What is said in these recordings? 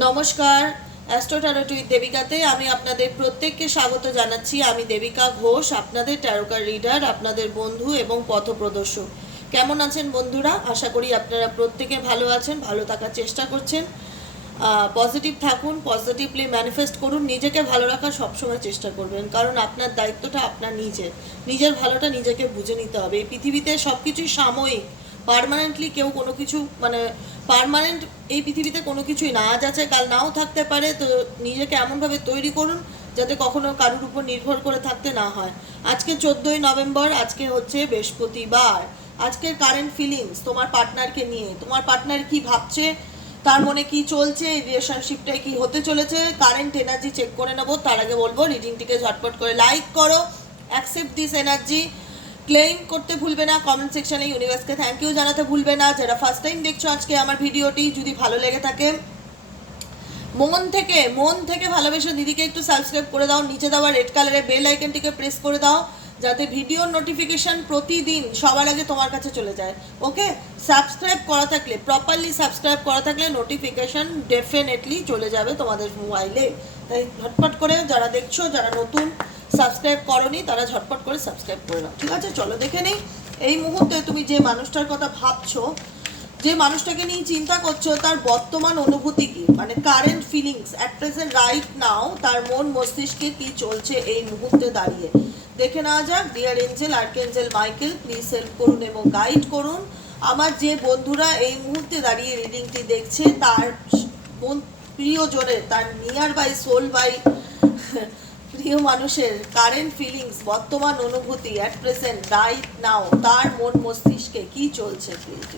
নমস্কার astro tarot with দেবিকাতে আমি আপনাদের প্রত্যেককে স্বাগত জানাচ্ছি। আমি দেবিকা ঘোষ, আপনাদের ট্যারোকার রিডার আপনাদের বন্ধু এবং পথপ্রদর্শক কেমন আছেন বন্ধুরা? আশা করি আপনারা প্রত্যেকে ভালো আছেন, ভালো থাকার চেষ্টা করছেন। পজিটিভ থাকুন পজিটিভলি ম্যানিফেস্ট করুন, নিজেকে ভালো রাখার সবসময় চেষ্টা করবেন। কারণ আপনার দায়িত্বটা আপনার নিজের। নিজের ভালোটা নিজেকে বুঝে নিতে হবে। এই পৃথিবীতে সব কিছুই সাময়িক। পার্মানেন্টলি কেউ কোনো কিছু মানে পার্মানেন্ট এই পৃথিবীতে কোনো কিছুই না আজ আছে কাল নাও থাকতে পারে, তো নিজেকে এমনভাবে তৈরি করুন যাতে কখনো কারোর উপর নির্ভর করে থাকতে না হয়। আজকে চোদ্দোই নভেম্বর, আজকে হচ্ছে বৃহস্পতিবার। আজকের কারেন্ট ফিলিংস তোমার পার্টনারকে নিয়ে। তোমার পার্টনার কি ভাবছে? তার মনে কি চলছে? এই রিলেশনশিপটায় কি হতে চলেছে? কারেন্ট এনার্জি চেক করে নেব। তার আগে বলব রিডিংটিকে ঝটপট করে লাইক করো। অ্যাকসেপ্ট দিস এনার্জি ক্লেম করতে ভুলবে না কমেন্ট সেকশনে ইউনিভার্সকে থ্যাংক ইউ জানাতে ভুলবে না। যারা ফার্স্ট টাইম দেখছ আজকে আমার ভিডিওটি, যদি ভালো লেগে থাকে, মন থেকে মন থেকে ভালোবেসে দিদিকে একটু সাবস্ক্রাইব করে দাও, নিচে দেওয়া রেড কালারের বেল আইকনটিকে প্রেস করে দাও, যাতে ভিডিওর নোটিফিকেশন প্রতিদিন সবার আগে তোমার কাছে চলে যায়। ওকে সাবস্ক্রাইব করা থাকলে প্রপারলি সাবস্ক্রাইব করা থাকলে নোটিফিকেশন ডেফিনেটলি চলে যাবে তোমাদের মোবাইলে তাই ঝটপট করে যারা দেখছ, যারা নতুন সাবস্ক্রাইব করনি, তারা ঝটপট করে সাবস্ক্রাইব করে নাও। ঠিক আছে, চলো দেখে নেই। এই মুহূর্তে তুমি যে মানুষটার কথা ভাবছ, যে মানুষটাকে নিয়ে চিন্তা করছ, তার বর্তমান অনুভূতি কি? মানে current feelings at present right now তার মন মস্তিষ্কে কি চলছে এই মুহূর্তে দাঁড়িয়ে? দেখে নেওয়া যাক dear angel archangel Michael please help করুন এবং গাইড করুন। আমার যে বন্ধুরা এই মুহূর্তে দাঁড়িয়ে রিডিংটি দেখছে, তার প্রিয়জনের, তার নিয়ার বাই সোল বাই প্রিয় মানুষের কারেন্ট ফিলিংস বর্তমান অনুভূতি অ্যাট প্রেজেন্ট রাইট নাও তার মন মস্তিষ্কে কি চলছে? প্লিজ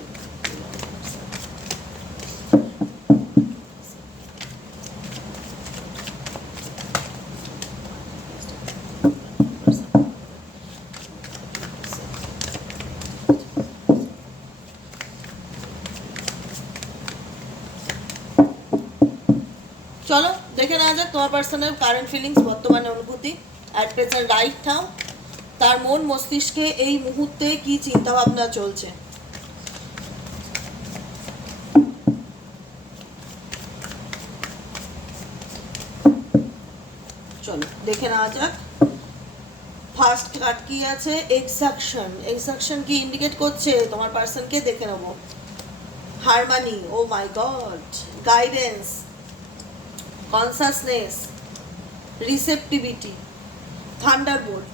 চলো, দেখে নেওয়া যাক তোমার পার্সোনাল কারেন্ট ফিলিংস বর্তমানে অনুভূতি অ্যাট প্রেজেন্ট রাইট নাও তার মন মস্তিষ্কে এই মুহূর্তে কি চিন্তা ভাবনা চলছে? চলো, দেখে নেওয়া যাক। ফার্স্ট কার্ড কি আছে? এক্সাকশন এক্সাকশন কি ইন্ডিকেট করছে? তোমার পার্সনকে দেখে নেব। Harmony O my God guidance consciousness receptivity thunderbolt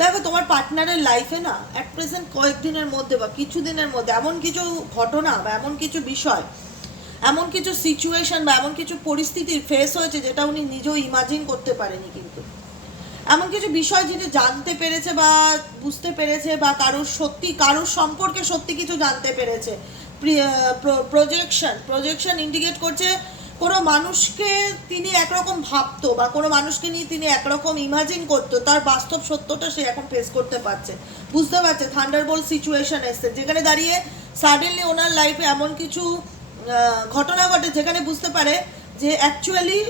দেখো, তোমার পার্টনারের লাইফে না অ্যাট প্রেজেন্ট কয়েকদিনের মধ্যে বা কিছু দিনের মধ্যে এমন কিছু ঘটনা বা এমন কিছু বিষয়, এমন কিছু সিচুয়েশন বা এমন কিছু পরিস্থিতির ফেস হয়েছে যেটা উনি নিজেও ইমাজিন করতে পারেনি কিন্তু। এমন কিছু বিষয় যিনি জানতে পেরেছে বা বুঝতে পেরেছে বা কারোর সত্যি, কারোর সম্পর্কে সত্যি কিছু জানতে পেরেছে প্রজেকশন প্রজেকশন ইন্ডিকেট করছে কোনো মানুষকে তিনি একরকম ভাবতো বা কোনো মানুষকে নিয়ে তিনি একরকম ইমাজিন করতো, তার বাস্তব সত্যটা সে এখন ফেস করতে পারছে। বুঝতে পারছে থান্ডারবোল্ট সিচুয়েশন এসছে, যেখানে দাঁড়িয়ে সাডেনলি ওনার লাইফে এমন কিছু ঘটনা ঘটে যেখানে বুঝতে পারে যে অ্যাকচুয়ালি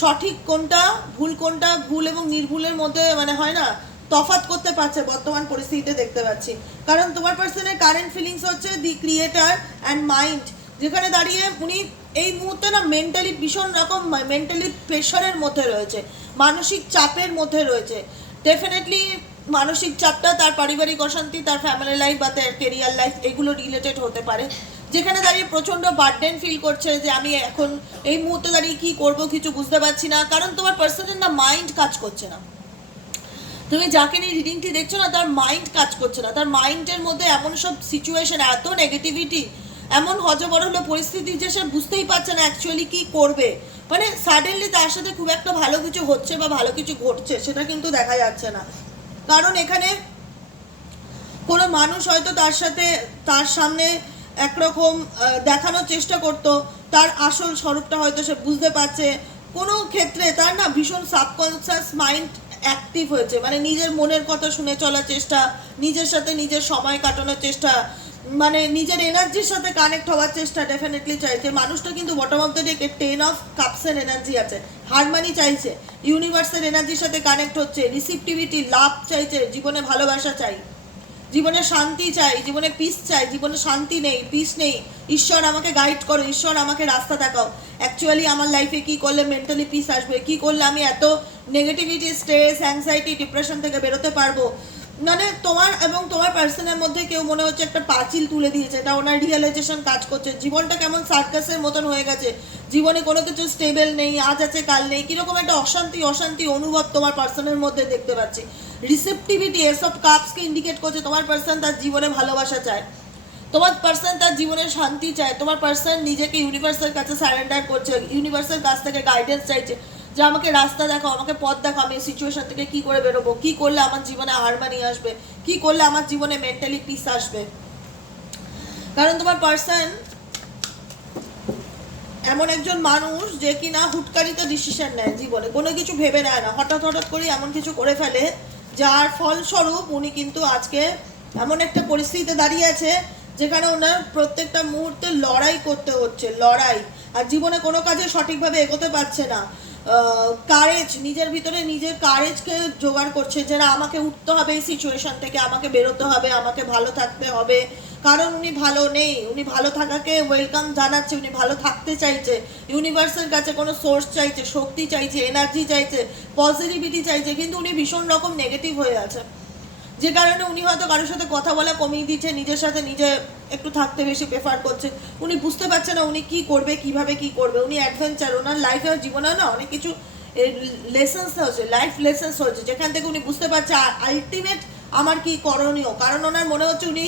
সঠিক কোনটা ভুল কোনটা ভুল এবং নির্ভুলের মধ্যে মানে হয় না, তফাৎ করতে পারছে বর্তমান পরিস্থিতিতে দেখতে পাচ্ছি। কারণ তোমার পার্সনের কারেন্ট ফিলিংস হচ্ছে দি ক্রিয়েটার অ্যান্ড মাইন্ড যেখানে দাঁড়িয়ে উনি এই মুহূর্তে না মেন্টালি ভীষণ রকম মেন্টালি প্রেশারের মধ্যে রয়েছে। মানসিক চাপের মধ্যে রয়েছে। ডেফিনেটলি মানসিক চাপটা তার পারিবারিক অশান্তি, তার ফ্যামিলি লাইফ বা তার কেরিয়ার লাইফ এগুলো রিলেটেড হতে পারে। যেখানে দাঁড়িয়ে প্রচণ্ড বার্ডেন ফিল করছে যে আমি এখন এই মুহূর্তে দাঁড়িয়ে কি করব কিছু বুঝতে পারছি না, কারণ তোমার পার্সনের না মাইন্ড কাজ করছে না। তুমি যাকে নিয়ে রিডিংটি দেখছ না, তার মাইন্ড কাজ করছে না। তার মাইন্ডের মধ্যে এমন সব সিচুয়েশন এত নেগেটিভিটি এমন হজবড় হলো পরিস্থিতি যে সে বুঝতেই পারছে না অ্যাকচুয়ালি কি করবে। মানে সাডেনলি তার সাথে খুব একটা ভালো কিছু হচ্ছে বা ভালো কিছু ঘটছে, সেটা কিন্তু দেখা যাচ্ছে না। কারণ এখানে কোনো মানুষ হয়তো তার সাথে, তার সামনে একরকম দেখানোর চেষ্টা করতো, তার আসল স্বরূপটা হয়তো সে বুঝতে পারছে। কোনো ক্ষেত্রে তার না ভীষণ সাবকনসিয়াস মাইন্ড অ্যাক্টিভ হয়েছে। মানে নিজের মনের কথা শুনে চলার চেষ্টা, নিজের সাথে নিজের সময় কাটানোর চেষ্টা মানে নিজের এনার্জির সাথে কানেক্ট হওয়ার চেষ্টা ডেফিনেটলি চাইছে। মানুষটা কিন্তু bottom of the deck ten of কাপসের energy আছে। হারমানি চাইছে। ইউনিভার্সের এনার্জির সাথে কানেক্ট হচ্ছে। রিসিপটিভিটি লাভ চাইছে। জীবনে ভালোবাসা চাই। জীবনে শান্তি চাই। জীবনে পিস চাই। জীবনে শান্তি নেই পিস নেই। ঈশ্বর আমাকে গাইড করো। ঈশ্বর আমাকে রাস্তা দেখাও। অ্যাকচুয়ালি আমার লাইফে কি করলে মেন্টালি পিস আসবে? কি করলে আমি এত নেগেটিভিটি স্ট্রেস অ্যাংজাইটি ডিপ্রেশন থেকে বেরোতে পারব? মানে তোমার এবং তোমার পার্সনের মধ্যে কেউ মনে হচ্ছে একটা পাঁচিল তুলে দিয়েছে, এটা ওনার রিয়েলাইজেশন কাজ করছে। জীবনটা কেমন সার্কাসের মতন হয়ে গেছে। জীবনে কোনো কিছু স্টেবল নেই, আজ আছে, কাল নেই, কীরকম একটা অশান্তি অশান্তি অনুভব তোমার পার্সনের মধ্যে দেখতে পাচ্ছি। রিসেপটিভিটি এসব কাপসকে ইন্ডিকেট করছে, তোমার পার্সন তার জীবনে ভালোবাসা চায়। তোমার পার্সন তার জীবনে শান্তি চায়, তোমার পার্সন নিজেকে ইউনিভার্সের কাছে স্যারেন্ডার করছে ইউনিভার্সের কাছ থেকে গাইডেন্স চাইছে। যে আমাকে রাস্তা দেখো আমাকে পথ দেখো আমি সিচুয়েশন থেকে কি করে বেরোবো? কি করলে আমার জীবনে হারমানি আসবে? কি করলে আমার জীবনে মেন্টালি পিস আসবে? কারণ তোমার পার্সন এমন একজন মানুষ যে কিনা হুটকারিতে ডিসিশন নেয় জীবনে, কোনো কিছু ভেবে নেয় না। হঠাৎ হঠাৎ করে এমন কিছু করে ফেলে, যার ফলস্বরূপ উনি কিন্তু আজকে এমন একটা পরিস্থিতিতে দাঁড়িয়ে আছে, যেখানে ওনার প্রত্যেকটা মুহূর্তে লড়াই করতে হচ্ছে, লড়াই। আর জীবনে কোনো কাজে সঠিকভাবে এগোতে পারছে না। কারেজ নিজের ভিতরে নিজের কারেজকে জোগাড় করছে যারা আমাকে উঠতে হবে এই সিচুয়েশান থেকে, আমাকে বেরোতে হবে, আমাকে ভালো থাকতে হবে। কারণ উনি ভালো নেই, উনি ভালো থাকাকে ওয়েলকাম জানাচ্ছে, উনি ভালো থাকতে চাইছে ইউনিভার্সের কাছে কোনো সোর্স চাইছে, শক্তি চাইছে এনার্জি চাইছে পজিটিভিটি চাইছে, কিন্তু উনি ভীষণ রকম নেগেটিভ হয়ে আছে। যে কারণে উনি হয়তো কারোর সাথে কথা বলা কমিয়ে দিচ্ছে নিজের সাথে নিজে একটু থাকতে বেশি প্রেফার করছে উনি বুঝতে পারছে না উনি কি করবে, কীভাবে কি করবে। উনি অ্যাডভেঞ্চার ওনার লাইফে জীবনে না অনেক কিছু লেসেন্স হচ্ছে লাইফ লেসেন্স হচ্ছে যেখান থেকে উনি বুঝতে পারছে আলটিমেট আমার কি করণীয়। কারণ ওনার মনে হচ্ছে উনি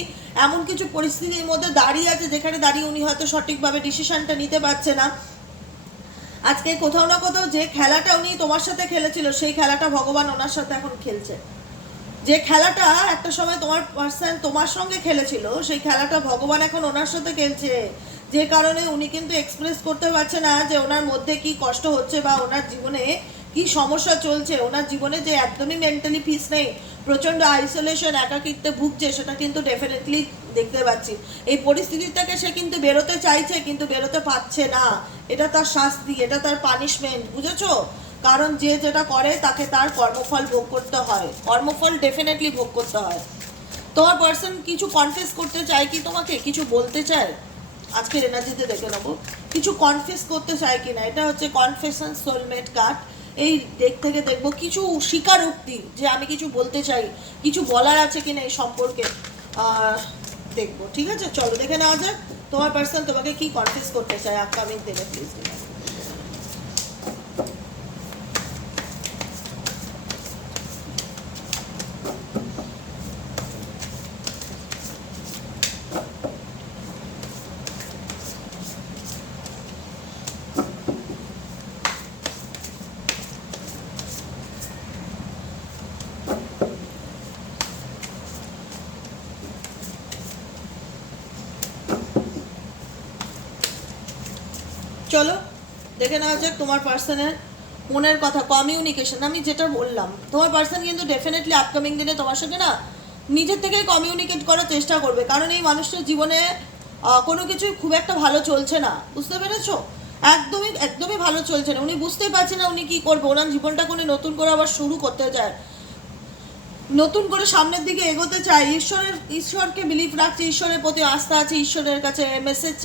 এমন কিছু পরিস্থিতির মধ্যে দাঁড়িয়ে আছে, যেখানে দাঁড়িয়ে উনি হয়তো সঠিকভাবে ডিসিশনটা নিতে পারছে না। আজকে কোথাও না কোথাও যে খেলাটা উনি তোমার সাথে খেলেছিল, সেই খেলাটা ভগবান ওনার সাথে এখন খেলছে। যে খেলাটা একটা সময় তোমার পার্সন তোমার সঙ্গে খেলেছিল, সেই খেলাটা ভগবান এখন ওনার সাথে খেলছে। যে কারণে উনি কিন্তু এক্সপ্রেস করতে পারছে না যে ওনার মধ্যে কি কষ্ট হচ্ছে বা ওনার জীবনে কি সমস্যা চলছে। ওনার জীবনে যে একদমই মেন্টালি পিস নেই, প্রচণ্ড আইসোলেশন একাকিত্বে ভুগছে, সেটা কিন্তু ডেফিনেটলি দেখতে পাচ্ছি। এই পরিস্থিতি থেকে সে কিন্তু বেরোতে চাইছে, কিন্তু বেরোতে পারছে না। এটা তার শাস্তি, এটা তার পানিশমেন্ট বুঝেছ? কারণ যে যেটা করে, তাকে তার কর্মফল ভোগ করতে হয়। কর্মফল ডেফিনেটলি ভোগ করতে হয়। তোমার পার্সন কিছু কনফেস করতে চায় কি তোমাকে? কিছু বলতে চায়? আজকের এনার্জিতে দেখে নেব। কিছু কনফেস করতে চায় কি না এটা হচ্ছে কনফেশন সোলমেট কার্ড এই দিক থেকে দেখব কিছু স্বীকারোক্তি যে আমি কিছু বলতে চাই। কিছু বলার আছে কিনা এই সম্পর্কে? দেখব, ঠিক আছে? চলো, দেখে নেওয়া যাক। তোমার পার্সন তোমাকে কি কনফেস করতে চায় আপকামিং দিনে প্লিজ চলো দেখে নেওয়া যাক তোমার পার্সনের মনের কথা কমিউনিকেশন আমি যেটা বললাম, তোমার পার্সন কিন্তু ডেফিনেটলি আপকামিং দিনে তোমার সঙ্গে না নিজের থেকে কমিউনিকেট করার চেষ্টা করবে। কারণ এই মানুষটার জীবনে কোনো কিছুই খুব একটা ভালো চলছে না। বুঝতে পেরেছ? একদমই একদমই ভালো চলছে না। উনি বুঝতে পারছেন না উনি কী করবে। ওনার জীবনটা কোনো নতুন করে আবার শুরু করতে চায়। নতুন করে সামনের দিকে এগোতে চাই। ঈশ্বরের, ঈশ্বরকে বিলিভ রাখছে, ঈশ্বরের প্রতি আস্থা আছে, ঈশ্বরের কাছে মেসেজ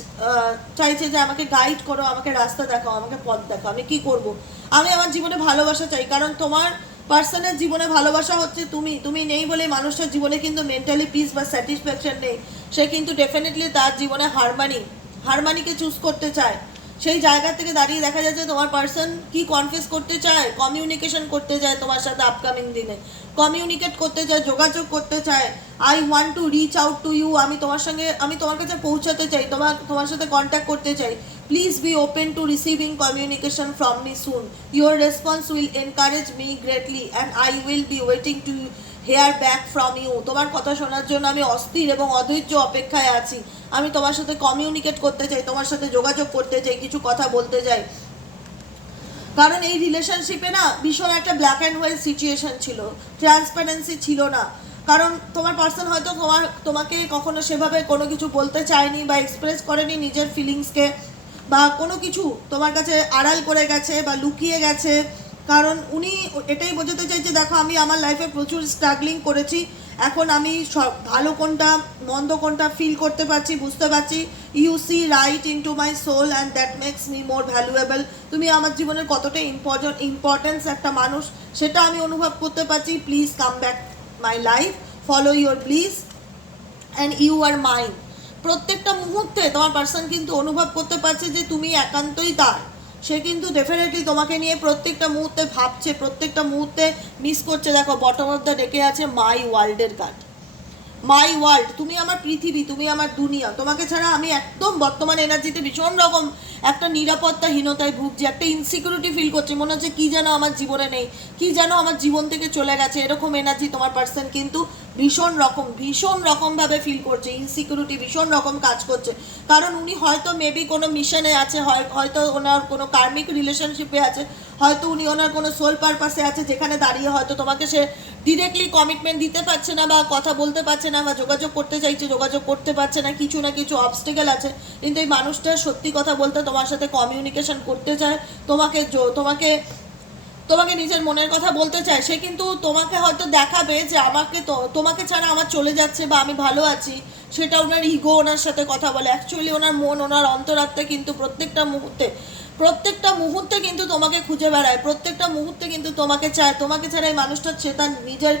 চাইছে যে আমাকে গাইড করো, আমাকে রাস্তা দেখাও, আমাকে পথ দেখাও, আমি কি করব? আমি আমার জীবনে ভালোবাসা চাই, কারণ তোমার পার্সনের জীবনে ভালোবাসা হচ্ছে তুমি তুমি নেই বলে মানুষের জীবনে কিন্তু মেন্টালি পিস বা স্যাটিসফ্যাকশন নেই। সে কিন্তু ডেফিনেটলি তার জীবনে হারমানি হারমানিকে চুজ করতে চায়। সেই জায়গা থেকে দাঁড়িয়ে দেখা যাচ্ছে তোমার পার্সন কি কনফেস করতে চায় কমিউনিকেশন করতে চায় তোমার সাথে আপকামিং দিনে। কমিউনিকেট করতে চায়, যোগাযোগ করতে চায় I want to reach out to you আমি তোমার সঙ্গে, আমি তোমার কাছে পৌঁছাতে চাই, তোমার তোমার সাথে কন্ট্যাক্ট করতে চাই। Please be open to receiving communication from me soon your response will encourage me greatly and I will be waiting to hear back from you তোমার কথা শোনার জন্য আমি অস্থির এবং অধৈর্য অপেক্ষায় আছি। আমি তোমার সাথে কমিউনিকেট করতে চাই, তোমার সাথে যোগাযোগ করতে চাই, কিছু কথা বলতে চাই। কারণ এই রিলেশনশিপে না ভীষণ একটা ব্ল্যাক অ্যান্ড হোয়াইট সিচুয়েশন ছিল ট্রান্সপারেন্সি ছিল না। কারণ তোমার পার্সন হয়তো তোমার, তোমাকে কখনো সেভাবে কোনো কিছু বলতে চায়নি বা এক্সপ্রেস করেনি নিজের ফিলিংসকে বা কোনো কিছু তোমার কাছে আড়াল করে গেছে বা লুকিয়ে গেছে। কারণ উনি এটাই বোঝাতে চাইছে দেখো, আমি আমার লাইফে প্রচুর স্ট্রাগলিং করেছি। এখন আমি ভালো কোনটা, মন্দ কোনটা ফিল করতে পারছি, বুঝতে পারছি। You see right into my soul and that makes me more valuable তুমি আমার জীবনের কতটা ইম্পর্টেন্ট ইম্পর্টেন্স একটা মানুষ, সেটা আমি অনুভব করতে পারছি। Please come back my life follow your please and you are mind প্রত্যেকটা মুহূর্তে তোমার পার্সন কিন্তু অনুভব করতে পারছে যে তুমি একান্তই তার। সে কিন্তু ডেফিনেটলি তোমাকে নিয়ে প্রত্যেকটা মুহূর্তে ভাবছে, প্রত্যেকটা মুহূর্তে মিস করছে। দেখো বটম অফ দ্য ডেকে আছে মাই ওয়ার্ল্ডের কার্ড মাই ওয়ার্ল্ড তুমি আমার পৃথিবী, তুমি আমার দুনিয়া। তোমাকে ছাড়া আমি একদম বর্তমান এনার্জিতে ভীষণ রকম একটা নিরাপত্তাহীনতায় ভুগছি, একটা ইনসিকিউরিটি ফিল করছি। মনে হচ্ছে কি যেন আমার জীবনে নেই, কি যেন আমার জীবন থেকে চলে গেছে, এরকম এনার্জি তোমার পার্সন কিন্তু ভীষণ রকম, ভীষণ রকমভাবে ফিল করছে ইনসিকিউরিটি ভীষণ রকম কাজ করছে। কারণ উনি হয়তো মেবি কোনো মিশনে আছে, হয়- হয়তো ওনার কোনো কার্মিক রিলেশনশিপে আছে, হয়তো উনি ওনার কোনো সোল পারপাসে আছে, যেখানে দাঁড়িয়ে হয়তো তোমাকে সে ডিরেক্টলি কমিটমেন্ট দিতে পারছে না বা কথা বলতে পারছে না বা যোগাযোগ করতে চাইছে, যোগাযোগ করতে পারছে না, কিছু না কিছু অবস্টেকেল আছে। কিন্তু এই মানুষটা সত্যি কথা বলতে তোমার সাথে কমিউনিকেশন করতে চায়, তোমাকে তোমাকে তোমাকে নিজের মনের কথা বলতে চায়, সে কিন্তু তোমাকে হয়তো দেখাবে যে আমাকে তো, তোমাকে ছাড়া আমার চলে যাচ্ছে বা আমি ভালো আছি, সেটা ওনার ইগো ওনার সাথে কথা বলে। অ্যাকচুয়ালি ওনার মন, ওনার অন্তরাত্মা কিন্তু প্রত্যেকটা মুহূর্তে প্রত্যেকটা মুহূর্তে কিন্তু তোমাকে খুঁজে বেড়ায়, প্রত্যেকটা মুহূর্তে কিন্তু তোমাকে চায়, তোমাকে ছাড়া এই মানুষটা সে তার নিজের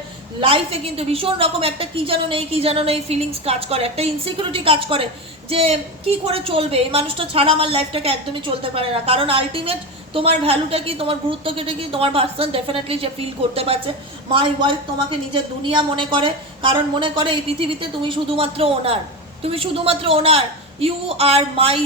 লাইফে কিন্তু ভীষণ রকম একটা কি যেন নেই, কি যেন নেই ফিলিংস কাজ করে, একটা ইনসিকিউরিটি কাজ করে যে কি করে চলবে, এই মানুষটা ছাড়া আমার লাইফটাকে একদমই চলতে পারে না। কারণ আলটিমেট তোমার ভ্যালুটা কি, তোমার গুরুত্ব কেটে কি, তোমার পার্সন ডেফিনেটলি সে ফিল করতে পারছে। মাই ওয়াইফ তোমাকে নিজের দুনিয়া মনে করে, কারণ মনে করে এই পৃথিবীতে তুমি শুধুমাত্র ওনার তুমি শুধুমাত্র ওনার you are my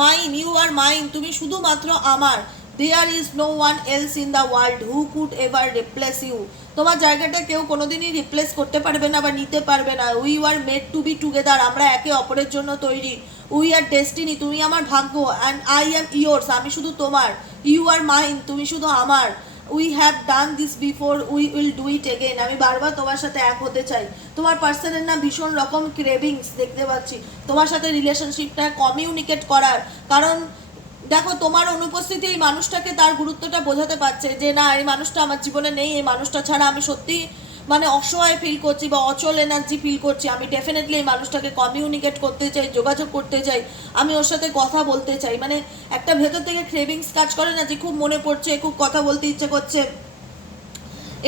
mine you are mine তুমি শুধুমাত্র আমার। There is no one else in the world who could ever replace you তোমার জায়গাটা কেউ কোনোদিনই রিপ্লেস করতে পারবে না বা নিতে পারবে না। We are made to be together আমরা একে অপরের জন্য তৈরি। উই আর ডেস্টিনি তুমি আমার ভাগ্য অ্যান্ড আই অ্যাম ইয়োর্স আমি শুধু তোমার। ইউ আর মাইন তুমি শুধু আমার। We have done this before we will do it again আমি বারবার তোমার সাথে এক হতে চাই। তোমার পার্সনের না ভীষণ রকম ক্রেভিংস দেখতে পাচ্ছি। তোমার সাথে রিলেশনশিপটা কমিউনিকেট করার। কারণ, দেখো, তোমার অনুপস্থিতি এই মানুষটাকে তার গুরুত্বটা বোঝাতে পারছে যে, না, এই মানুষটা আমার জীবনে নেই, এই মানুষটা ছাড়া আমি সত্যি মানে অসহায় ফিল করছি বা অচল এনার্জি ফিল করছি, আমি ডেফিনেটলি এই মানুষটাকে কমিউনিকেট করতে চাই, যোগাযোগ করতে চাই, আমি ওর সাথে কথা বলতে চাই। মানে একটা ভেতর থেকে ক্রেভিংস কাজ করে না যে খুব মনে পড়ছে, খুব কথা বলতে ইচ্ছে করছে।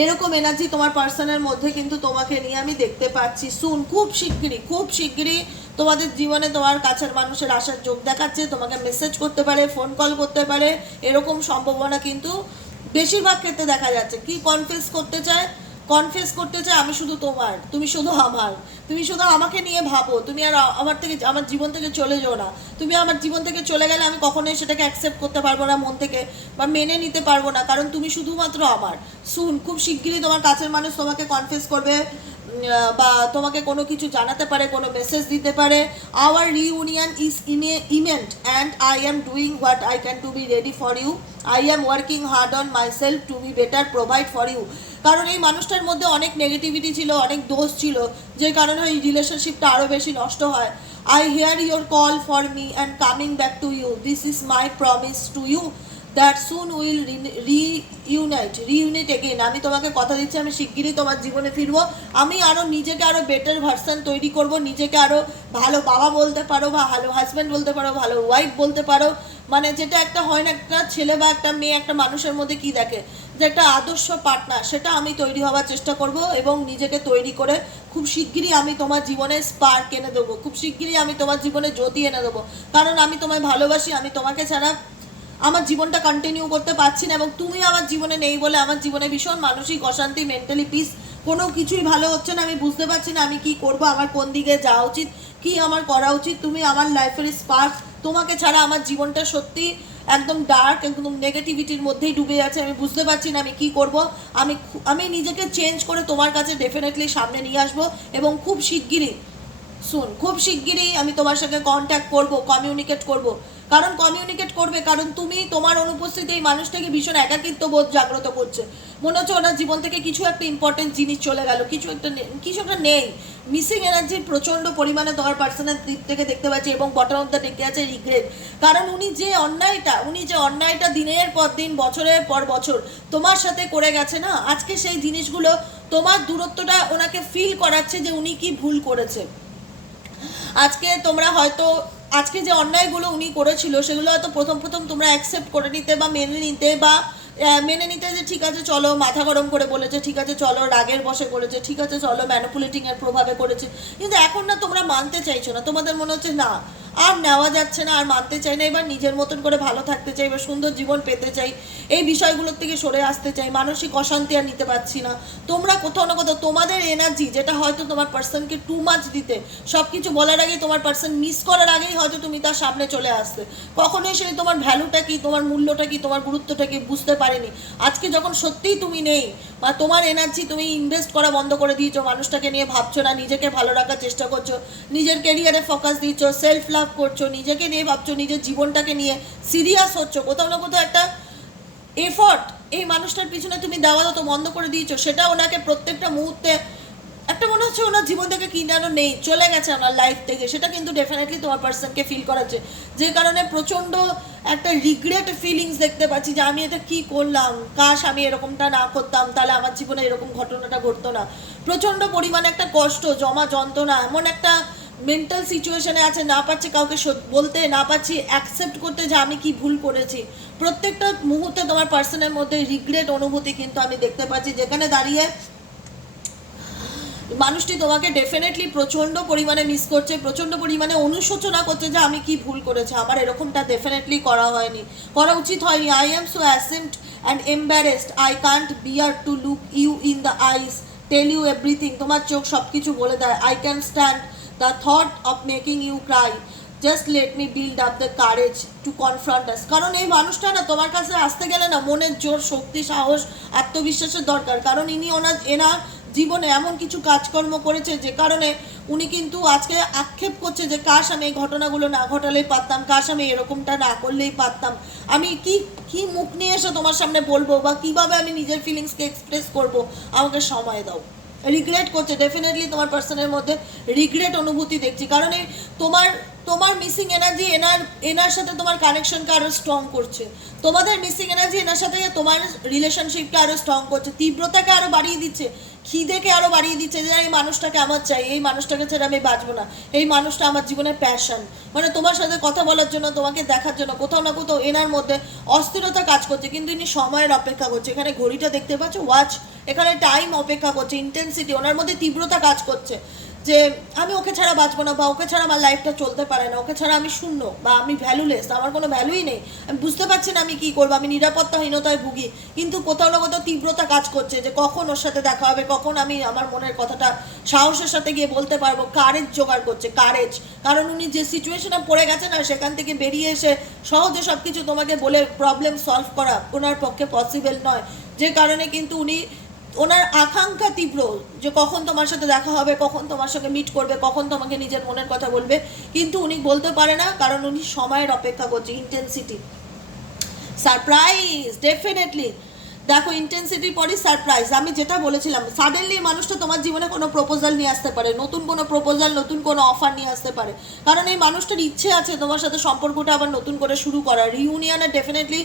এরকম এনার্জি তোমার পার্সনের মধ্যে কিন্তু তোমাকে নিয়ে আমি দেখতে পাচ্ছি শুন খুব শিগগিরই খুব শিগগিরই তোমাদের জীবনে তোমার কাছের মানুষের আসার যোগ দেখাচ্ছে, তোমাকে মেসেজ করতে পারে ফোন কল করতে পারে, এরকম সম্ভাবনা কিন্তু বেশিরভাগ ক্ষেত্রে দেখা যাচ্ছে। কি কনফেস করতে চায়? কনফেস করতে চাই, আমি শুধু তোমার, তুমি শুধু আমার, তুমি শুধু আমাকে নিয়ে ভাবো, তুমি আর আমার থেকে, আমার জীবন থেকে চলে যাও না। তুমি আমার জীবন থেকে চলে গেলে আমি কখনোই সেটাকে অ্যাকসেপ্ট করতে পারব না, মন থেকে বা মেনে নিতে পারব না, কারণ তুমি শুধুমাত্র আমার। শুন, খুব শিগগিরই তোমার কাছের মানুষ তোমাকে কনফেস করবে। বা তোমাকে কোনো কিছু জানাতে পারে, কোনো মেসেজ দিতে পারে our reunion is in a imminent and I am doing what I can to be ready for you I am working hard on myself to be better provide for you কারণ এই মানুষটার মধ্যে অনেক negativity ছিল, অনেক দোষ ছিল, যে কারণে এই রিলেশনশিপটা আরও বেশি নষ্ট হয়। I hear your call for me and coming back to you this is my promise to you that soon will reunite reunite again আমি তোমাকে কথা দিচ্ছি, আমি শিগগিরই তোমার জীবনে ফিরবো। আমি আরও নিজেকে আরও বেটার ভার্সন তৈরি করব, নিজেকে আরও ভালো বাবা বলতে পারো বা ভালো হাজব্যান্ড বলতে পারো, ভালো ওয়াইফ বলতে পারো। মানে যেটা একটা হয় না, একটা ছেলে বা একটা মেয়ে, একটা মানুষের মধ্যে কি দেখে? যে একটা আদর্শ পার্টনার সেটা আমি তৈরি হওয়ার চেষ্টা করব এবং নিজেকে তৈরি করে খুব শিগগিরই আমি তোমার জীবনে স্পার্ক এনে দেবো। খুব শিগগিরই আমি তোমার জীবনে জ্যোতি এনে দেবো। কারণ আমি তোমায় ভালোবাসি, আমি তোমাকে ছাড়া আমার জীবনটা কন্টিনিউ করতে পারছি না এবং তুমি আমার জীবনে নেই বলে আমার জীবনে ভীষণ মানসিক অশান্তি মেন্টালি পিস কোনো কিছুই ভালো হচ্ছে না, আমি বুঝতে পারছি না আমি কি করব, আমার কোন দিকে যাওয়া উচিত, কি আমার করা উচিত, তুমি আমার লাইফের স্পার্ক তোমাকে ছাড়া আমার জীবনটা সত্যি একদম ডার্ক একদম নেগেটিভিটির মধ্যেই ডুবে আছে, আমি বুঝতে পারছি না আমি কি করব, আমি আমি নিজেকে চেঞ্জ করে তোমার কাছে ডেফিনেটলি সামনে নিয়ে আসব এবং খুব শিগগিরই শুন খুব শিগগিরই আমি তোমার সঙ্গে কন্ট্যাক্ট করব কমিউনিকেট করব। কারণ কমিউনিকেট করবে, কারণ তুমি তোমার অনুপস্থিতি এই মানুষটাকে ভীষণ একাকিত্ব বোধ জাগ্রত করছে। মনে হচ্ছে ওনার জীবন থেকে কিছু একটা ইম্পর্টেন্ট জিনিস চলে গেল, কিছু একটা কিছু একটা নেই। মিসিং এনার্জির প্রচণ্ড পরিমাণে তোমার পার্সোনাল দিক থেকে দেখতে পাচ্ছি এবং বটম অফ দ্য ডেকে আছে রিগ্রেট কারণ উনি যে অন্যায়টা, উনি যে অন্যায়টা দিনের পর দিন, বছরের পর বছর তোমার সাথে করে গেছে না, আজকে সেই জিনিসগুলো তোমার দূরত্বটা ওনাকে ফিল করাচ্ছে যে উনি কি ভুল করেছে। আজকে তোমরা হয়তো আজকে যে অন্যায়গুলো উনি করেছিল, সেগুলো হয়তো প্রথম প্রথম তোমরা অ্যাকসেপ্ট করে নিতে বা মেনে নিতে বা মেনে নিতে যে ঠিক আছে, চলো মাথা গরম করে বলেছে, ঠিক আছে, চলো রাগের বসে করেছে, ঠিক আছে, চলো ম্যানুপুলেটিংয়ের প্রভাবে করেছে। কিন্তু এখন না তোমরা মানতে চাইছো না। তোমাদের মনে হচ্ছে না আর নেওয়া যাচ্ছে না, আর মানতে চাই না, এবার নিজের মতন করে ভালো থাকতে চাই, এবার সুন্দর জীবন পেতে চাই। এই বিষয়গুলোর থেকে সরে আসতে চাই, মানসিক অশান্তি আর নিতে পারছি না। তোমরা কোথাও না কোথাও তোমাদের এনার্জি যেটা হয়তো তোমার পার্সনকে টু মাচ দিতে সব কিছু বলার আগে তোমার পার্সন মিস করার আগেই হয়তো তুমি তার সামনে চলে আসতে। কখনোই সে তোমার ভ্যালুটা কি, তোমার মূল্যটা কি, তোমার গুরুত্বটা কি বুঝতে পারেনি। আজকে যখন সত্যিই তুমি নেই বা তোমার এনার্জি তুমি ইনভেস্ট করা বন্ধ করে দিয়েছ, মানুষটাকে নিয়ে ভাবছ না, নিজেকে ভালো রাখার চেষ্টা করছ, নিজের কেরিয়ারে ফোকাস দিচ্ছ সেলফ লাভ করছ, নিজেকে নিয়ে ভাবছ, নিজের জীবনটাকে নিয়ে সিরিয়াস হচ্ছ, কোথাও না কোথাও একটা এফর্ট এই মানুষটার পিছনে তুমি দেওয়া তো বন্ধ করে দিয়েছ, সেটা ওনাকে প্রত্যেকটা মুহূর্তে একটা মনে হচ্ছে ওনার জীবন থেকে কি যেন নেই, চলে গেছে আমার লাইফ থেকে। সেটা কিন্তু ডেফিনেটলি তোমার পার্সনকে ফিল করাচ্ছে। যে কারণে প্রচণ্ড একটা রিগ্রেট ফিলিংস দেখতে পাচ্ছি যে আমি এটা কি করলাম, কাশ আমি এরকমটা না করতাম, তাহলে আমার জীবনে এরকম ঘটনাটা ঘটতো না। প্রচণ্ড পরিমাণে একটা কষ্ট, জমা যন্ত্রণা, এমন একটা মেন্টাল সিচুয়েশনে আছে, না পারছি কাউকে বলতে, না পারছি অ্যাকসেপ্ট করতে যে আমি কি ভুল করেছি। প্রত্যেকটা মুহূর্তে তোমার পার্সনের মধ্যে রিগ্রেট অনুভূতি কিন্তু আমি দেখতে পাচ্ছি। যেখানে দাঁড়িয়ে মানুষটি তোমাকে ডেফিনেটলি প্রচণ্ড পরিমাণে মিস করছে, প্রচণ্ড পরিমাণে অনুশোচনা করছে যে আমি কি ভুল করেছি। আমার এরকমটা ডেফিনেটলি করা হয়নি। করা উচিত হয়নি। I am so ashamed and embarrassed I can't bear to look you in the eyes tell you everything তোমার চোখ সব কিছু বলে দেয়। I can stand the thought of making you cry just let me build up the courage to confront us কারণ এই মানুষটা না তোমার কাছে আসতে গেলে না মনের জোর, শক্তি, সাহস, আত্মবিশ্বাসের দরকার। কারণ ইনি ওনার এনার জীবনে এমন কিছু কাজকর্ম করেছে যে কারণে উনি কিন্তু আজকে আক্ষেপ করছে যে কাশ আমি এই ঘটনাগুলো না ঘটালেই পারতাম, কাশ আমি এরকমটা না করলেই পারতাম। আমি কি কি মুখ নিয়ে এসে তোমার সামনে বলব বা কীভাবে আমি নিজের ফিলিংসকে এক্সপ্রেস করব? আমাকে সময় দাও। রিগ্রেট করছে ডেফিনেটলি তোমার পার্সনের মধ্যে রিগ্রেট অনুভূতি দেখছি। কারণ এই তোমার তোমার মিসিং এনার্জি এনার এনার সাথে তোমার কানেকশনকে আরও স্ট্রং করছে। তোমাদের মিসিং এনার্জি এনার সাথে তোমার রিলেশনশিপকে আরও স্ট্রং করছে। তীব্রতাকে আরও বাড়িয়ে দিচ্ছে। খিদেকে আরও বাড়িয়ে দিচ্ছে যে এই মানুষটাকে আমার চাই, এই মানুষটাকে ছেড়ে আমি বাঁচবো না। এই মানুষটা আমার জীবনের প্যাশন মানে তোমার সাথে কথা বলার জন্য, তোমাকে দেখার জন্য কোথাও না কোথাও এনার মধ্যে অস্থিরতা কাজ করছে। কিন্তু ইনি সময়ের অপেক্ষা করছে। এখানে ঘড়িটা দেখতে পাচ্ছ? ওয়াচ এখানে টাইম অপেক্ষা করছে। ইন্টেন্সিটি ওনার মধ্যে তীব্রতা কাজ করছে। যে আমি ওকে ছাড়া বাঁচবো না বা ওকে ছাড়া আমার লাইফটা চলতে পারে না, ওকে ছাড়া আমি শূন্য বা আমি ভ্যালুলেস আমার কোনো ভ্যালুই নেই। আমি বুঝতে পারছি না আমি কি করব, আমি নিরাপত্তাহীনতায় ভুগি, কিন্তু কোথাও না কোথাও তীব্রতা কাজ করছে যে কখন ওর সাথে দেখা হবে, কখন আমি আমার মনের কথাটা সাহসের সাথে গিয়ে বলতে পারব কারেজ জোগাড় করছে কারেজ কারণ উনি যে সিচুয়েশনে পড়ে গেছে না সেখান থেকে বেরিয়ে এসে সহজে সব কিছু তোমাকে বলে প্রবলেম সলভ করা ওনার পক্ষে পসিবল নয়। যে কারণে কিন্তু উনি ওনার আকাঙ্ক্ষা তীব্র যে কখন তোমার সাথে দেখা হবে, কখন তোমার সঙ্গে মিট করবে, কখন তোমাকে নিজের মনের কথা বলবে। কিন্তু উনি বলতে পারে না, কারণ উনি সময়ের অপেক্ষা করছে ইন্টেন্সিটি সারপ্রাইজ ডেফিনেটলি দেখো ইন্টেন্সিটির পরই সারপ্রাইজ আমি যেটা বলেছিলাম সাডেনলি মানুষটা তোমার জীবনে কোনো প্রপোজাল নিয়ে আসতে পারে, নতুন কোনো প্রপোজাল নতুন কোনো অফার নিয়ে আসতে পারে। কারণ এই মানুষটার ইচ্ছে আছে তোমার সাথে সম্পর্কটা আবার নতুন করে শুরু করার। রিউনিয়নে ডেফিনেটলি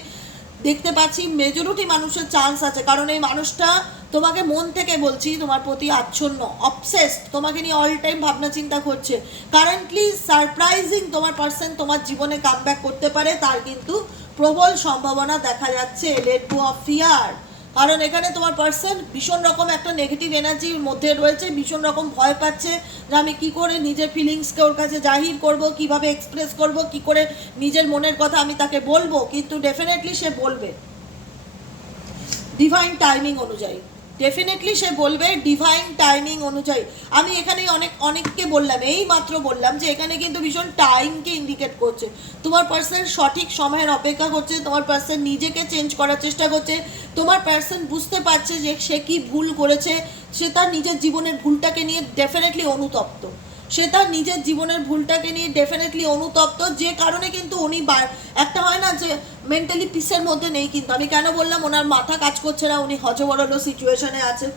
দেখতে পাচ্ছি মেজরিটি মানুষের চান্স আছে, কারণ এই মানুষটা তোমাকে মন থেকে বলছি, তোমার প্রতি আচ্ছন্ন অবসেসড তোমাকে নিয়ে অল টাইম ভাবনা চিন্তা করছে। কারেন্টলি সারপ্রাইজিং তোমার পার্সন তোমার জীবনে কাম করতে পারে, তার কিন্তু প্রবল সম্ভাবনা দেখা যাচ্ছে লেট গো অফ ফিয়ার কারণ এখানে তোমার পার্সন ভীষণ রকম একটা নেগেটিভ এনার্জির মধ্যে রয়েছে, ভীষণ রকম ভয় পাচ্ছে যে আমি কি করে নিজের ফিলিংসকে ওর কাছে জাহির করব, কীভাবে এক্সপ্রেস করব, কি করে নিজের মনের কথা আমি তাকে বলব, কিন্তু ডেফিনেটলি সে বলবে। ডিভাইন টাইমিং অনুযায়ী। ডেফিনেটলি সে বলবে ডিভাইন টাইমিং অনুযায়ী। আমি এখানেই অনেক, অনেককে বললাম এই মাত্র বললাম যে এখানে কিন্তু ভীষণ টাইমকে ইন্ডিকেট করছে। তোমার পার্সন সঠিক সময়ের অপেক্ষা করছে, তোমার পার্সন নিজেকে চেঞ্জ করার চেষ্টা করছে, তোমার পার্সন বুঝতে পারছে যে সে কি ভুল করেছে, সে তার নিজের জীবনের ভুলটাকে নিয়ে ডেফিনেটলি অনুতপ্ত। সে তার নিজের জীবনের ভুলটাকে নিয়ে ডেফিনেটলি অনুতপ্ত। যে কারণে কিন্তু উনি একটা হয় না যে মেন্টালি পিসের মধ্যে নেই কিন্তু। আমি কেন বললাম, ওনার মাথা কাজ করছে না, উনি হজবরল সিচুয়েশনে আছে।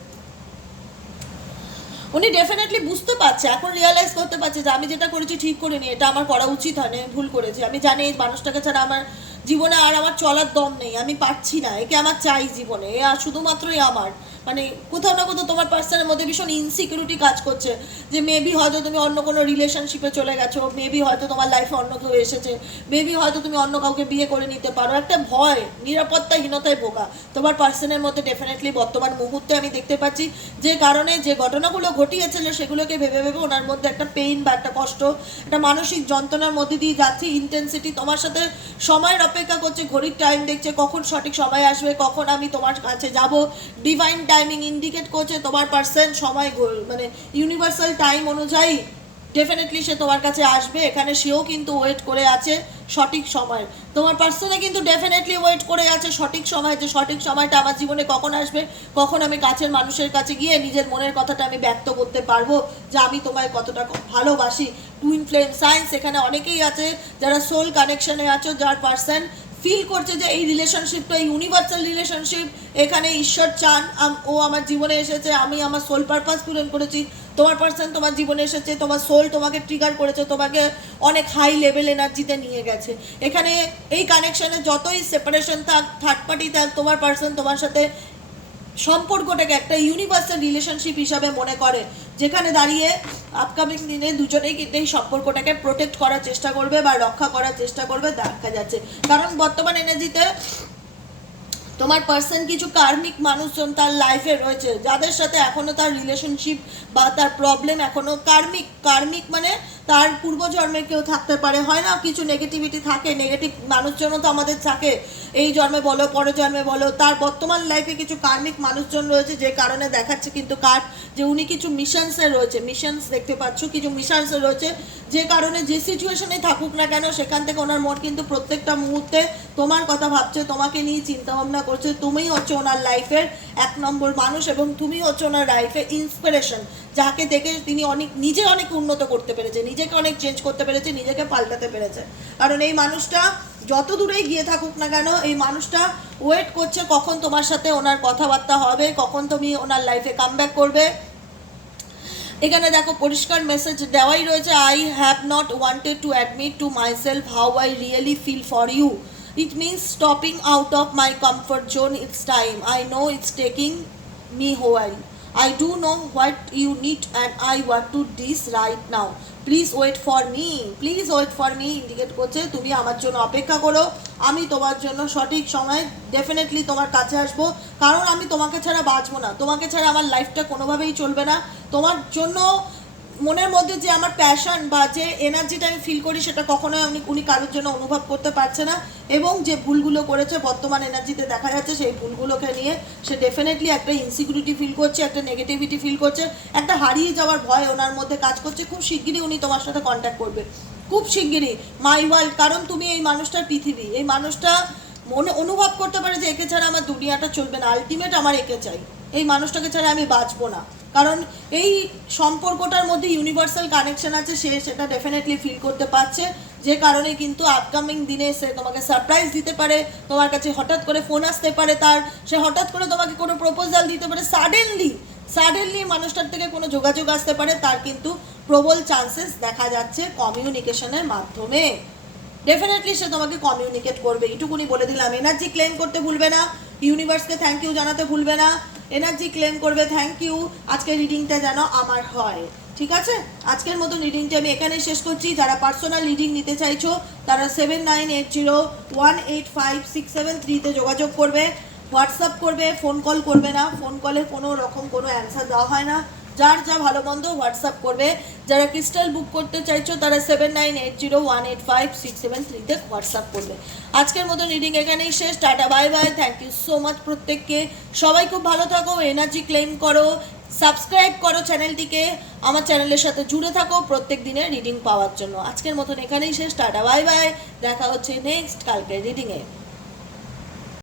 উনি ডেফিনেটলি বুঝতে পারছে, এখন রিয়েলাইজ করতে পারছে যে আমি যেটা করেছি ঠিক করিনি, এটা আমার করা উচিত হয়নি, আমি ভুল করেছি। আমি জানি এই মানুষটাকে ছাড়া আমার জীবনে আর আমার চলার দম নেই, আমি পারছি না। একে আমার চাই জীবনে, এ শুধুমাত্রই আমার। মানে কোথাও না কোথাও তোমার পার্সনের মধ্যে ভীষণ ইনসিকিউরিটি কাজ করছে যে মেবি হয়তো তুমি অন্য কোনো রিলেশনশিপে চলে গেছো মেবি হয়তো তোমার লাইফে অন্য কেউ এসেছে মেবি হয়তো তুমি অন্য কাউকে বিয়ে করে নিতে পারো। একটা ভয়, নিরাপত্তাহীনতায় ভোগা। তোমার পার্সনের মধ্যে ডেফিনেটলি বর্তমান মুহূর্তে আমি দেখতে পাচ্ছি যে কারণে যে ঘটনাগুলো ঘটিয়েছিল সেগুলোকে ভেবে ভেবে ওনার মধ্যে একটা পেইন বা একটা কষ্ট, একটা মানসিক যন্ত্রণার মধ্যে দিয়ে যাচ্ছে ইন্টেন্সিটি তোমার সাথে সময়ের অপেক্ষা করছে, ঘড়ির টাইম দেখছে কখন সঠিক সময় আসবে, কখন আমি তোমার কাছে যাব। ডিভাইন টাইমিং ইন্ডিকেট করছে তোমার পার্সন সময় মানে ইউনিভার্সাল টাইম অনুযায়ী ডেফিনেটলি সে তোমার কাছে আসবে। এখানে সেও কিন্তু ওয়েট করে আছে সঠিক সময়। তোমার পার্সনে কিন্তু ডেফিনেটলি ওয়েট করে আছে সঠিক সময় যে সঠিক সময়টা আমার জীবনে কখন আসবে, কখন আমি কাছের মানুষের কাছে গিয়ে নিজের মনের কথাটা আমি ব্যক্ত করতে পারব যে আমি তোমায় কতটা ভালোবাসি। টুইন ফ্লেম সায়েন্স এখানে অনেকেই আছে যারা সোল কানেকশনে আছো, যার পার্সন ফিল করছে যে এই রিলেশনশিপটা এই ইউনিভার্সাল রিলেশনশিপ এখানে ঈশ্বর চান ও আমার জীবনে এসেছে, আমি আমার সোল পারপাস পূরণ করেছি, তোমার পার্সন তোমার জীবনে এসেছে, তোমার সোল তোমাকে ট্রিগার করেছে, তোমাকে অনেক হাই লেভেল এনার্জিতে নিয়ে গেছে। এখানে এই কানেকশানে যতই সেপারেশন থাক থার্ড পার্টি থাক, তোমার পার্সন তোমার সাথে সম্পর্কটাকে একটা ইউনিভার্সাল রিলেশনশিপ হিসাবে মনে করে, যেখানে দাঁড়িয়ে আপকামিং দিনে দুজনেই কিন্তু এই সম্পর্কটাকে প্রোটেক্ট করার চেষ্টা করবে বা রক্ষা করার চেষ্টা করবে দেখা যাচ্ছে। কারণ বর্তমান এনার্জিতে তোমার পার্সন কিছু কার্মিক মানুষজন তার লাইফে রয়েছে, যাদের সাথে এখনও তার রিলেশনশিপ বা তার প্রবলেম এখনও কার্মিক কার্মিক মানে তার পূর্বজন্মে কেউ থাকতে পারে, হয় না? কিছু নেগেটিভিটি থাকে নেগেটিভ মানুষজনও তো আমাদের থাকে। এই জন্মে বলো, পরের জন্মে বলো, তার বর্তমান লাইফে কিছু কার্মিক মানুষজন রয়েছে যে কারণে দেখাচ্ছে কিন্তু কার, যে উনি কিছু মিশনসে রয়েছে মিশনস দেখতে পাচ্ছ, কিছু মিশনসে রয়েছে, যে কারণে যে সিচুয়েশনে থাকুক না কেন, সেখান থেকে ওনার মন কিন্তু প্রত্যেকটা মুহূর্তে তোমার কথা ভাবছে, তোমাকে নিয়ে চিন্তা ভাবনা করছে, তুমিই হচ্ছে ওনার লাইফের এক নম্বর মানুষ এবং তুমি হচ্ছে ওনার লাইফের ইন্সপিরেশন যাকে দেখে তিনি অনেক, নিজে অনেক উন্নত করতে পেরেছে, নিজেকে অনেক চেঞ্জ করতে পেরেছে, নিজেকে পাল্টাতে পেরেছে। কারণ এই মানুষটা যত দূরেই গিয়ে থাকুক না কেন, এই মানুষটা ওয়েট করছে কখন তোমার সাথে ওনার কথাবার্তা হবে, কখন তুমি ওনার লাইফে কাম করবে। এখানে দেখো, পরিষ্কার মেসেজ দেওয়াই রয়েছে I have not wanted to admit to myself how I really feel for you it means stopping out of my comfort zone it's time I know it's taking me while I do know what you need and I want to this right now. Please wait for me please wait for me indicate করছে, তুমি আমার জন্য অপেক্ষা করো। আমি তোমার জন্য সঠিক সময় ডেফিনেটলি তোমার কাছে আসব। কারণ আমি তোমাকে ছাড়া বাঁচবো না। তোমাকে ছাড়া আমার লাইফটা কোনোভাবেই চলবে না। তোমার জন্য মনের মধ্যে যে আমার প্যাশন বা যে এনার্জিটা আমি ফিল করি, সেটা কখনোই আমি, উনি কারোর জন্য অনুভব করতে পারছে না। এবং যে ভুলগুলো করেছে, বর্তমান এনার্জিতে দেখা যাচ্ছে, সেই ভুলগুলোকে নিয়ে সে ডেফিনেটলি একটা ইনসিকিউরিটি ফিল করছে, একটা নেগেটিভিটি ফিল করছে, একটা হারিয়ে যাওয়ার ভয় ওনার মধ্যে কাজ করছে। খুব শিগগিরই উনি তোমার সাথে কন্ট্যাক্ট করবে। খুব শিগগিরই মাই ওয়ার্ল্ড কারণ তুমি এই মানুষটার পৃথিবী। এই মানুষটা মনে, অনুভব করতে পারে যে একে ছাড়া আমার দুনিয়াটা চলবে না। আলটিমেট আমার একে চাই। এই মানুষটাকে ছাড়া আমি বাঁচবো না। কারণ এই সম্পর্কটার মধ্যে ইউনিভার্সাল কানেকশন আছে, সে সেটা ডেফিনেটলি ফিল করতে পারছে। যে কারণে কিন্তু আপকামিং দিনে সে তোমাকে সারপ্রাইজ দিতে পারে, তোমার কাছে হঠাৎ করে ফোন আসতে পারে তার, সে হঠাৎ করে তোমাকে কোনো প্রপোজাল দিতে পারে সাডেনলি সাডেনলি মানুষটার থেকে কোনো যোগাযোগ আসতে পারে, তার কিন্তু প্রবল চান্সেস দেখা যাচ্ছে কমিউনিকেশনের মাধ্যমে। ডেফিনেটলি সে তোমাকে কমিউনিকেট করবে, এইটুকুনি বলে দিলাম। এনার্জি ক্লেম করতে ভুলবে না ইউনিভার্সকে থ্যাংক ইউ জানাতে ভুলবে না। এনার্জি ক্লেম করবে থ্যাংক ইউ আজকের রিডিংটা যেন আমার হয়। ঠিক আছে? আজকের মতন রিডিংটা আমি এখানে শেষ করছি। যারা পার্সোনাল রিডিং নিতে চাইছো, তারা seven nine eight zero one eight five six seven থ্রিতে যোগাযোগ করবে হোয়াটসঅ্যাপ করবে ফোন কল করবে না। ফোন কলে কোনো রকম কোনো অ্যান্সার দেওয়া হয় না। যার যা ভালো মন্দ হোয়াটসঅ্যাপ করবে। যারা ক্রিস্টাল বুক করতে চাইছো, তারা seven nine eight zero one eight five six seven থ্রিতে হোয়াটসঅ্যাপ করবে। আজকের মতো রিডিং এখানেই শেষ। Tata bye bye thank you so much প্রত্যেককে। সবাই খুব ভালো থাকো এনার্জি ক্লেম করো সাবস্ক্রাইব করো চ্যানেলটিকে আমার চ্যানেলের সাথে জুড়ে থাকো প্রত্যেক দিনের রিডিং পাওয়ার জন্য। আজকের মতন এখানেই শেষ। টাটা বাই বাই দেখা হচ্ছে নেক্সট কালকের রিডিংয়ে